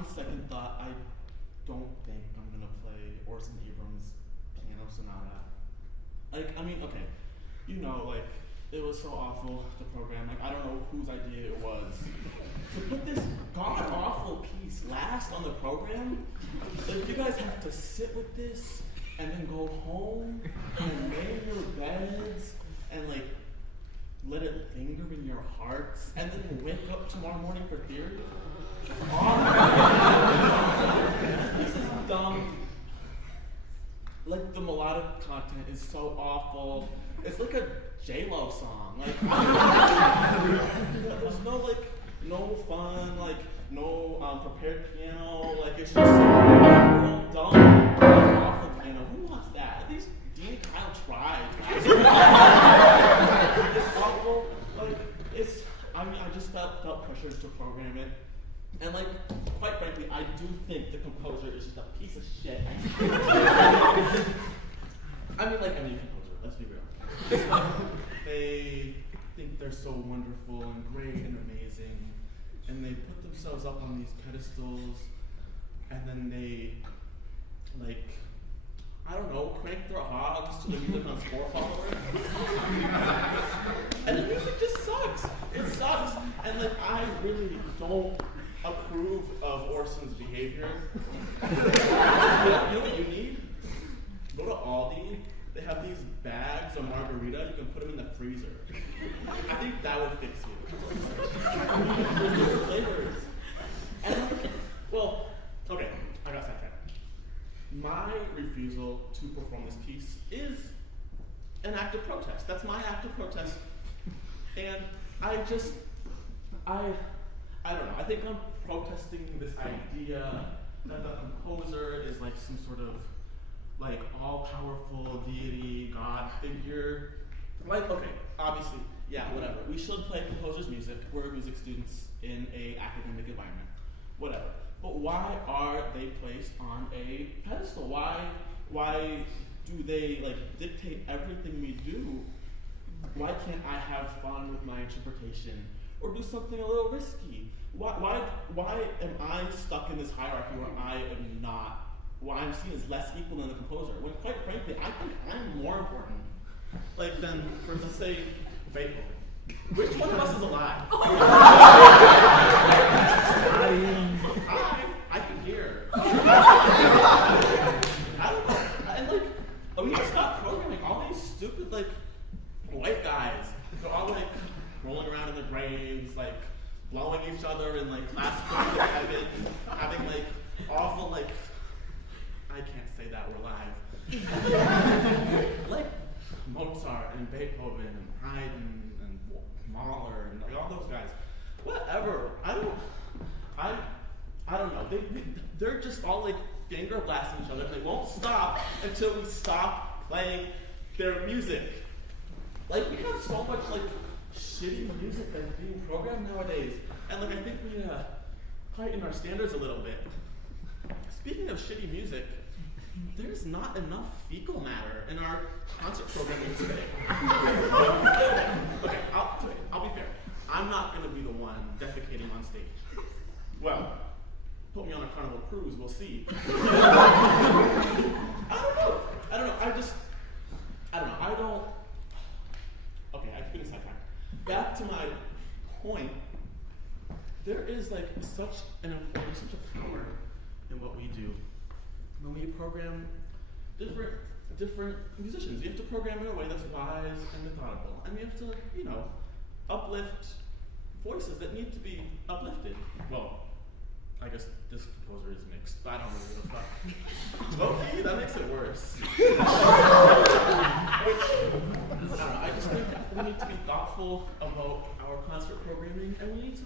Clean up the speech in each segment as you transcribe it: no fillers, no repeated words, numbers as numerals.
on second thought, I don't think I'm gonna play Orson Abram's Piano Sonata. Like, I mean, okay, you know, like, it was so awful, the program. Like, I don't know whose idea it was. To put this god-awful piece last on the program, like, you guys have to sit with this and then go home and lay in your beds and, like, let it linger in your hearts and then wake up tomorrow morning for theory. This is dumb. Like, the melodic content is so awful. It's like a J-Lo song. Like, there's no, like, no fun, like, no prepared piano. Like, it's just so dumb, awful piano. Who wants that? At least Dean Kyle tried. It's awful. Like, it's, I mean, I just felt pressured to program it. And, like, quite frankly, I do think the composer is just a piece of shit. I mean, like any composer, let's be real. They think they're so wonderful and great and amazing, and they put themselves up on these pedestals, and then they, like, I don't know, crank their hogs to the music on score follower. And the music just sucks. It sucks. And, like, I really don't approve of Orson's behavior. You know what you need? Go to Aldi. They have these bags of margarita. You can put them in the freezer. I think that would fix you. There's different flavors. And, well, okay, I got sidetracked. My refusal to perform this piece is an act of protest. That's my act of protest. And I don't know. I think I'm protesting this idea that the composer is like some sort of like all-powerful deity, God figure. Like, okay, obviously, yeah, whatever. We should play composer's music. We're music students in an academic environment. Whatever. But why are they placed on a pedestal? Why do they like dictate everything we do? Why can't I have fun with my interpretation or do something a little risky? Why am I stuck in this hierarchy where I am not? Why I'm seen as less equal than the composer? When quite frankly, I think I'm more important. Like than, for let's say, Beethoven. Which one of us is alive? I can hear. I don't know. And like, we need to stop programming all these stupid like white guys. They're all like rolling around in their graves, like blowing each other in like classical heaven, having like awful like. I can't say that we're live. Like Mozart and Beethoven and Haydn and Mahler and like all those guys. Whatever. I don't know. They're just all like finger blasting each other. They won't stop until we stop playing their music. Like we have so much like shitty music that's being programmed nowadays. And like I think we heighten our standards a little bit. Speaking of shitty music, there's not enough fecal matter in our concert programming today. Okay, I'll be fair. I'm not going to be the one defecating on stage. Well, put me on a Carnival cruise, we'll see. I don't know. Okay, I keep getting sidetracked. Back to my point. There is like such a power in what we do. When we program different musicians, you have to program in a way that's wise and methodical, and we have to, uplift voices that need to be uplifted. Well, I guess this composer is mixed, but I don't really know what. Okay, that makes it worse. I just think we need to be thoughtful about our concert programming, and we need to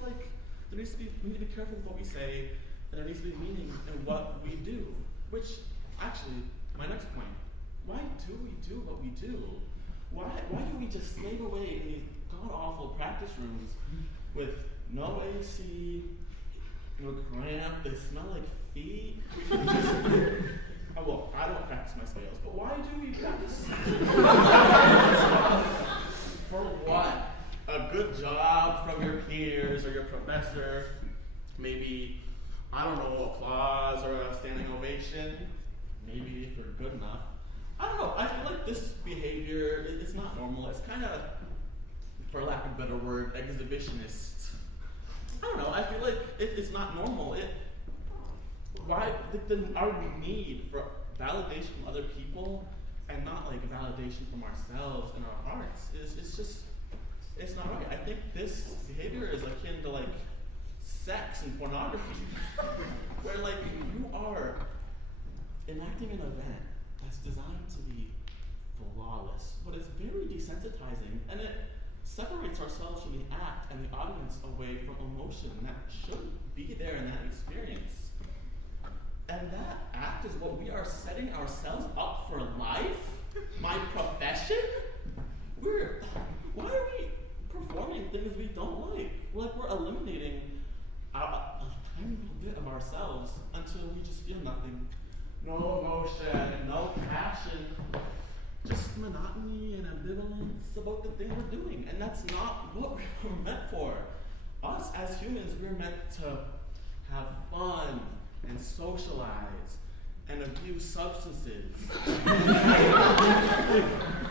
we need to be careful with what we say, and there needs to be meaning in what we do. Which, actually, my next point, why do we do what we do? Why do we just slave away in these god-awful practice rooms with no AC, no cramp, they smell like feet? Well, I don't practice my scales, but why do we practice? For what? A good job from your peers or your professor, maybe, I don't know, a normal. It's kind of, for lack of a better word, exhibitionist. I don't know. I feel like it's not normal. Our need for validation from other people and not like validation from ourselves and our hearts it's not right. I think this behavior is akin to like sex and pornography, where like you are enacting an event that's designed to be flawless, but it's very desensitizing, and it separates ourselves from the act and the audience away from emotion that should be there in that experience. And that act is what we are setting ourselves up for life? My profession? Why are we performing things we don't like? Like we're eliminating a tiny little bit of ourselves until we just feel nothing. No emotion, no passion, just monotony and ambivalence about the thing we're doing. And that's not what we're meant for. Us as humans, we're meant to have fun and socialize and abuse substances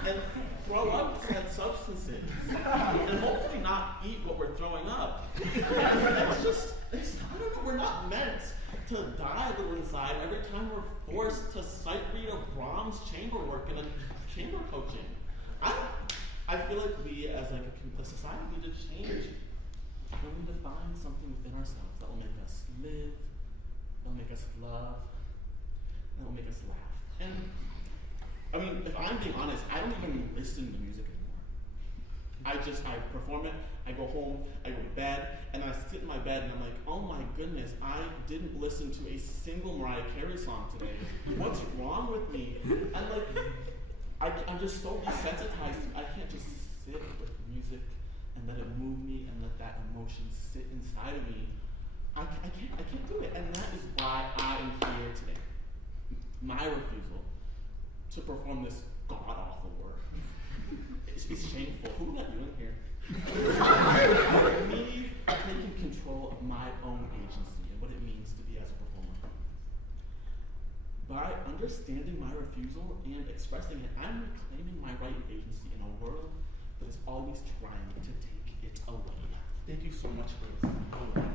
and throw up said substances and hopefully not eat what we're throwing up. I don't know, we're not meant to die a little inside every time we're forced to sight read Abram's chamber work in a chamber coaching. I feel like we as like a society need to change. We need to find something within ourselves that will make us live, that will make us love, that will make us laugh. And I mean, if I'm being honest, I don't even listen to music anymore. I perform it, I go home, I go to bed, and I sit in my bed and I'm like, oh my goodness, I didn't listen to a single Mariah Carey song today. What's wrong with me? And like, I'm just so desensitized. I can't just sit with music and let it move me and let that emotion sit inside of me. I can't do it. And that is why I am here today. My refusal to perform this god-awful work. It's shameful. Who let you in here? Me taking control of my own agency and what it means to be as a performer. By understanding my refusal and expressing it, I'm reclaiming my right and agency in a world that is always trying to take it away. Thank you so much for listening.